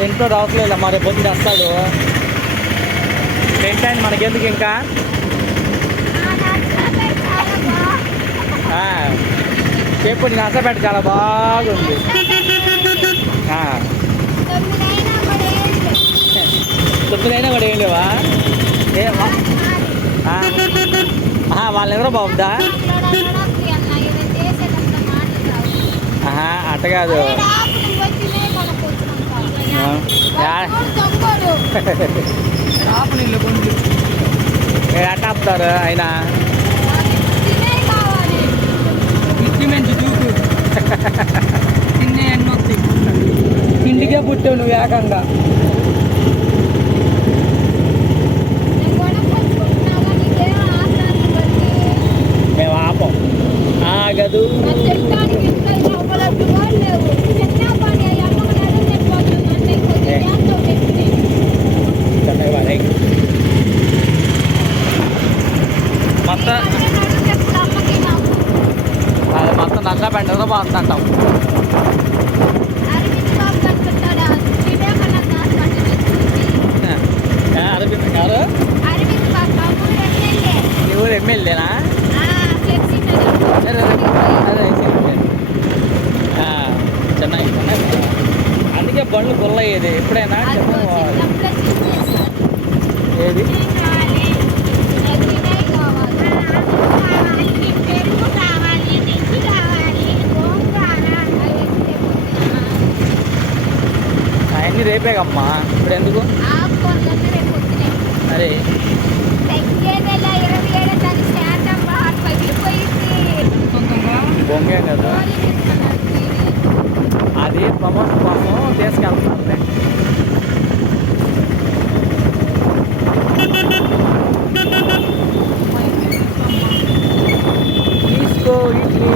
టెంట్లో రావట్లేదు మరి పొద్దున వస్తాడు. టెంట్ అయింది మనకెందుకు ఇంకా? ఆ, చెప్పు నీ నష్టపెట్ట చాలా బాగుంది. ఆ, తొమ్మిదైనా కూడా ఏం లేవా. ఏ వా- ఆ, ఆహా, వాళ్ళ ఎవరో బాగుందా? ఆహా అట్ట కాదు. ఆపు నీళ్ళు కొంచెం. ఏ అట్ట ఆపుతారు ఆయన. ఇచ్చి మంచి చూపు. తిన్నే ఎన్నో ఇంటికే పుట్టావు నువ్వు ఏకంగా. నల్ల పెంటలో బాగుందంటాం అరవింద్ గారు ఊరు ఎమ్మెల్యేనా? అదే అదే చెన్నై చెన్నై. అందుకే బండ్లు గుల్లయ్యేది ఎప్పుడైనా ఏది? అవన్నీ రేపేగమ్మా ఇప్పుడు ఎందుకు? అరే. బొంగే కదా. అది ప్రమోషన్ కోసం తీసుకెళ్తారులే తీసుకో ఇడ్లీ.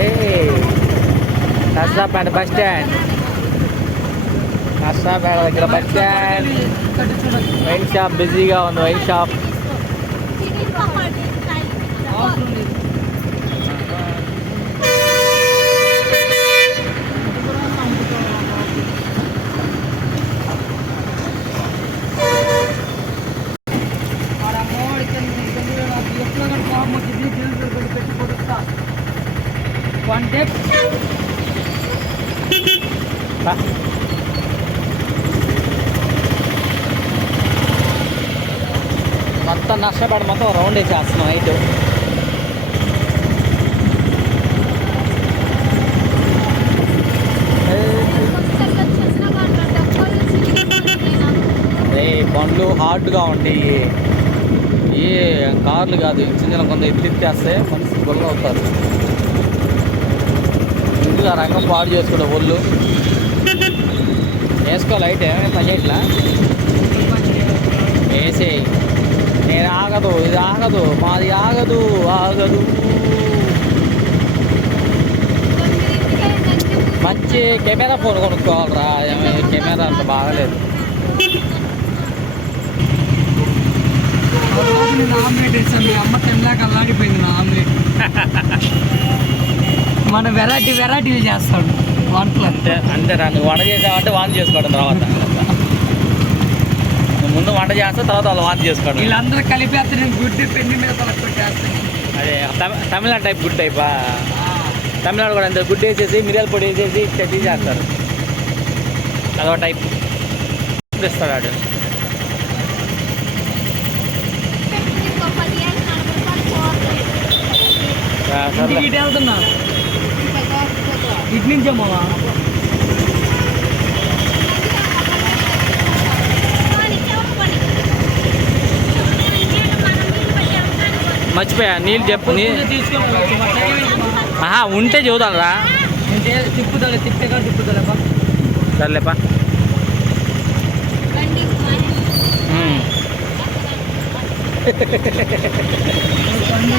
ఏ నర్సాపేట బస్ స్టాండ్. నర్సాపేట దగ్గర బస్ స్టాండ్. వైన్ షాప్ బిజీగా ఉంది వైన్ షాప్. అవసరం వన్ మొత్తం నష్టపడి మొత్తం రౌండ్ వేసేస్తున్నాం అయితే ఏ బండ్లు హార్డ్గా ఉంటాయి ఏ కార్లు కాదు చిన్న చిన్న కొంత ఎత్తిస్తేస్తే మనసు గొల్ల అవుతారు. ఆ రంగం పాడు చేసుకుంటే ఒళ్ళు. వేసుకోవాలి అయితే ఏమైనా పని చేయట్లా వేసేయి. నేను ఆగదు ఇది ఆగదు మాది ఆగదు ఆగదు. మంచి కెమెరా ఫోన్ కొనుక్కోవాలరా కెమెరా అంత బాగలేదు. ఆమ్లెట్ వేసాను మీ అమ్మ తినలేక అల్లాడిపోయింది నా ఆమ్లెట్. మన వెరైటీ వెరైటీలు చేస్తాడు. వంటలు అంతే అంతేరా నువ్వు వంట చేసావంటే వాంతి చేసుకోవడం తర్వాత. ముందు వంట చేస్తా తర్వాత వాళ్ళు వాంతి చేసుకోవడం. వీళ్ళందరూ కలిపేస్తే నేను గుడ్డి పెళ్ళి మీద అదే తమి- తమిళనాడు టైప్ గుడ్ టైపా తమిళనాడు కూడా అంతే గుడ్డు వేసేసి మిరియాల పొడి వేసేసి చట్నీ చేస్తారు. అదొక టైప్ ఇస్తాడు వాడు. సర్లే. ఇటు నుంచే మావా మర్చిపోయా? నీళ్ళు చెప్పు ఆహా ఉంటే చూడాలరా. తిప్పుదల తిప్పేగా తిప్పుదల బా. సర్లేపా ఉమ్. పండు.